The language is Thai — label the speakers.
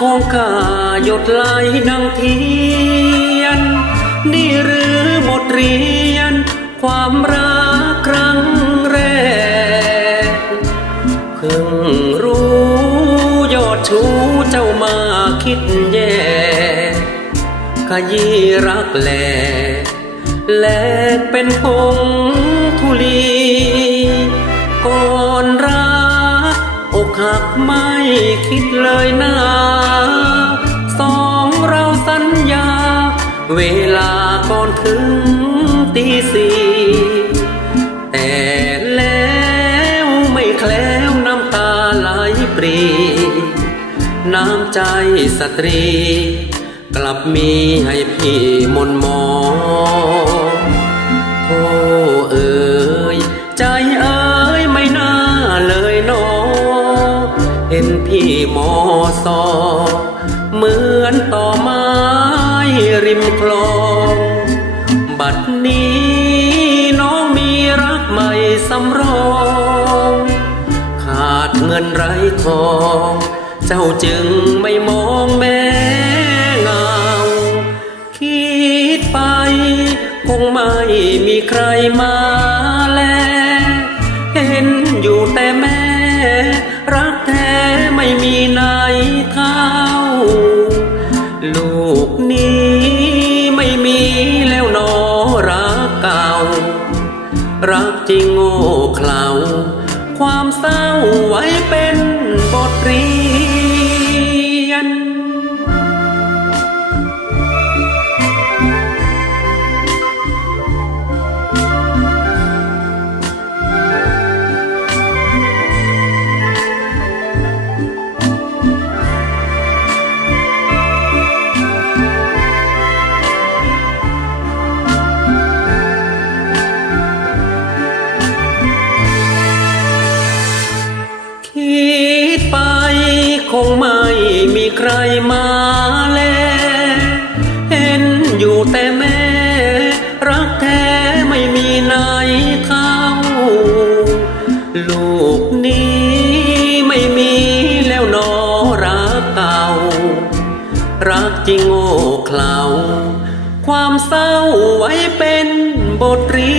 Speaker 1: ของข้าหยดไหลดังเทียน นี่หรือหมดเรียน ความรักครั้งแรกเพิ่งรู้ยอดชูเจ้ามาคิดแย่ขยี้รักแหลแลกเป็นพงทุลีก่อนรัก อกหักไม่คิดเลยนะสองเราสัญญา เวลาก่อนถึงตีสี่แต่แล้วไม่แคล้วน้ำตาไหลปรี น้ำใจสตรี กลับมีให้พี่มนมอง เห็นพี่มอสอเหมือนต่อไม้ริมคลอง บัดนี้น้องมีรักใหม่สำรอง ขาดเงินไรทอง เจ้าจึงไม่มองแม่เงา คิดไป คงไม่มีใครมาแล เห็นอยู่แต่แม่ ม่มีไหนเท่าลูกนี้ไม่มีแล้วนอรักเก่า รักจริงโง่เขลาความเศร้าไว้เป็นบทเรียน งไม่มีใครมาแล เห็นอยู่แต่แม่ รักแท้ไม่มีไหนเท่า ลูกนี้ไม่มีแล้วนอรักเก่า รักจริงโง่เขลาความเศร้าไว้เป็นบทเรี